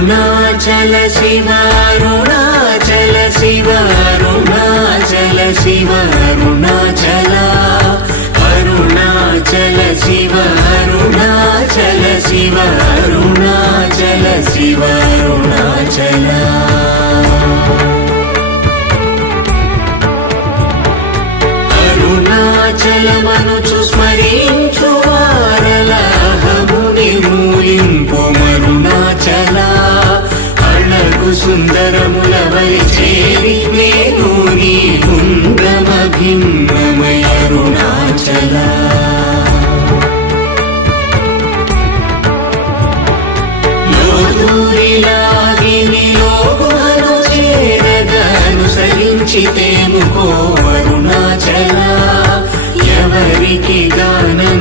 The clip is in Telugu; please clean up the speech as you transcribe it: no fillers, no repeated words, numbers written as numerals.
అరుణాచల శివ అరుణాచల శివ అరుణాచల శివ అరుణాచల అరుణాచల శివ అరుణాచల శివ అరుణాచల శివ అరుణాచల అరుణాచలమనుచు స్మరించు వారలహము నిర్మూలింపు మరుణాచల అళగు సుందరముల వలి చేరి నేను నీ గుండ్రమ భిన్నమయ అరుణాచల లోదూరిలాగిని లోగుమను చేరగా అనుసరించితేముకో అరుణాచల ఎవరికి గానం